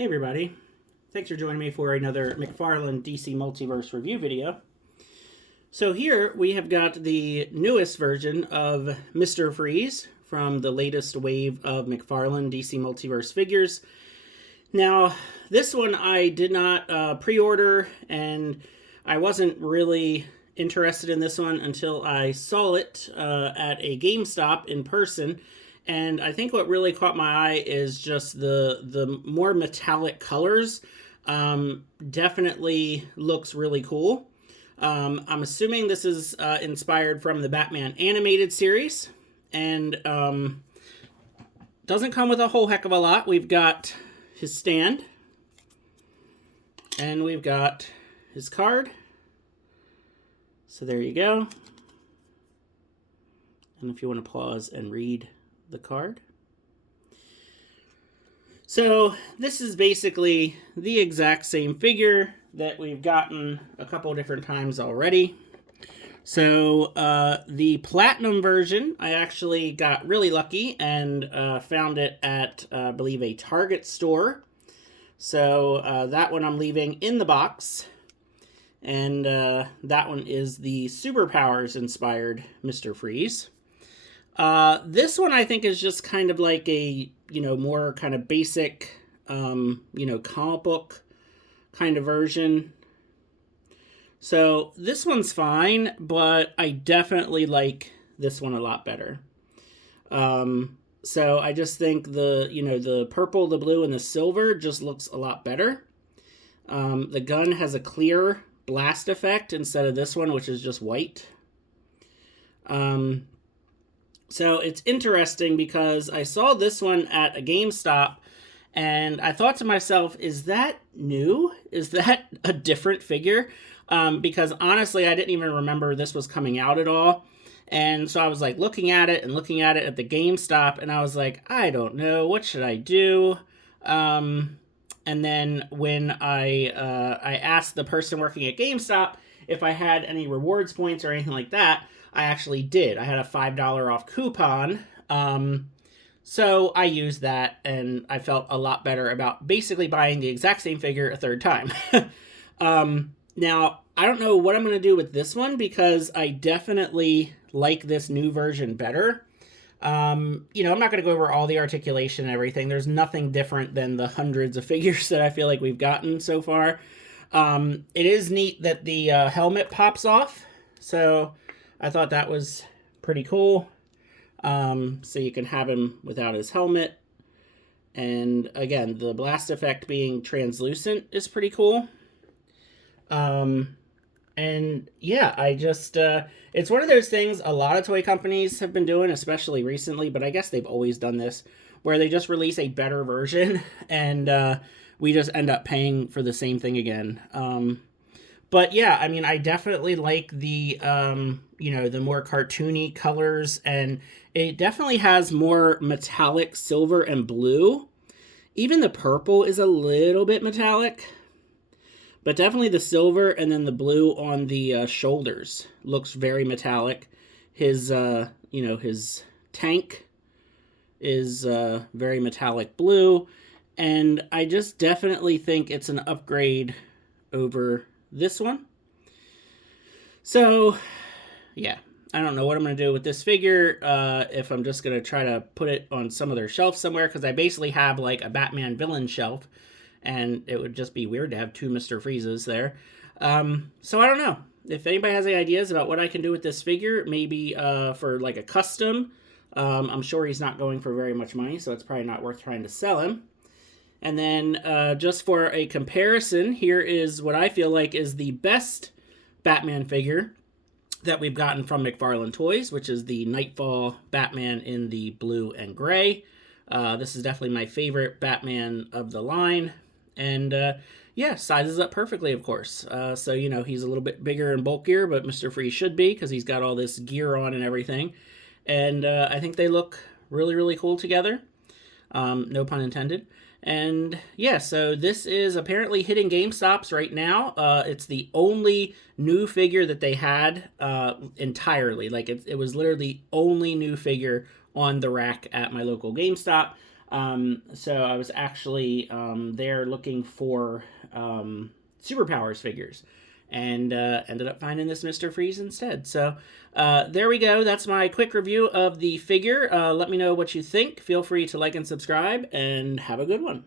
Hey everybody, thanks for joining me for another McFarlane DC Multiverse review video. So here we have got the newest version of Mr. Freeze from the latest wave of McFarlane DC Multiverse figures. Now, this one I did not pre-order, and I wasn't really interested in this one until I saw it at a GameStop in person. And I think what really caught my eye is just the more metallic colors. Definitely looks really cool. I'm assuming this is inspired from the Batman animated series. And doesn't come with a whole heck of a lot. We've got his stand. And we've got his card. So there you go. And if you want to pause and read the card. So this is basically the exact same figure that we've gotten a couple different times already. So the platinum version, I actually got really lucky and found it at, I believe, a Target store. So that one I'm leaving in the box. And that one is the Superpowers inspired Mr. Freeze. This one I think is just kind of like a, more kind of basic, comic book kind of version. So this one's fine, but I definitely like this one a lot better. So I just think the purple, the blue, and the silver just looks a lot better. The gun has a clear blast effect instead of this one, which is just white. So it's interesting because I saw this one at a GameStop and I thought to myself, is that new? Is that a different figure? Because honestly, I didn't even remember this was coming out at all. And so I was like looking at it at the GameStop, and I was like, I don't know, what should I do? And then when I asked the person working at GameStop if I had any rewards points or anything like that, I actually did. I had a $5 off coupon. So I used that, and I felt a lot better about basically buying the exact same figure a third time. Now, I don't know what I'm going to do with this one because I definitely like this new version better. I'm not going to go over all the articulation and everything. There's nothing different than the hundreds of figures that I feel like we've gotten so far. It is neat that the helmet pops off. So I thought that was pretty cool. So you can have him without his helmet. And again, the blast effect being translucent is pretty cool. And yeah, I just, it's one of those things a lot of toy companies have been doing, especially recently, but I guess they've always done this, where they just release a better version and we just end up paying for the same thing again. But yeah, I mean, I definitely like the, the more cartoony colors, and it definitely has more metallic silver and blue. Even the purple is a little bit metallic, but definitely the silver and then the blue on the shoulders looks very metallic. His, his tank is very metallic blue, and I just definitely think it's an upgrade over this one. So yeah, I don't know what I'm going to do with this figure, if I'm just going to try to put it on some other shelf somewhere, because I basically have like a Batman villain shelf, and it would just be weird to have two Mr. Freezes there. So I don't know. If anybody has any ideas about what I can do with this figure, maybe for like a custom, I'm sure he's not going for very much money, so it's probably not worth trying to sell him. And then just for a comparison, here is what I feel like is the best Batman figure that we've gotten from McFarlane Toys, which is the Nightfall Batman in the blue and gray. This is definitely my favorite Batman of the line. And yeah, sizes up perfectly, of course. So, he's a little bit bigger and bulkier, but Mr. Freeze should be, because he's got all this gear on and everything. And I think they look really, really cool together. No pun intended. And yeah, so this is apparently hitting GameStops right now. It's the only new figure that they had entirely. Like it was literally the only new figure on the rack at my local GameStop. So I was actually there looking for superpowers figures, and ended up finding this Mr. Freeze instead. So there we go. That's my quick review of the figure. Let me know what you think. Feel free to like and subscribe, and have a good one.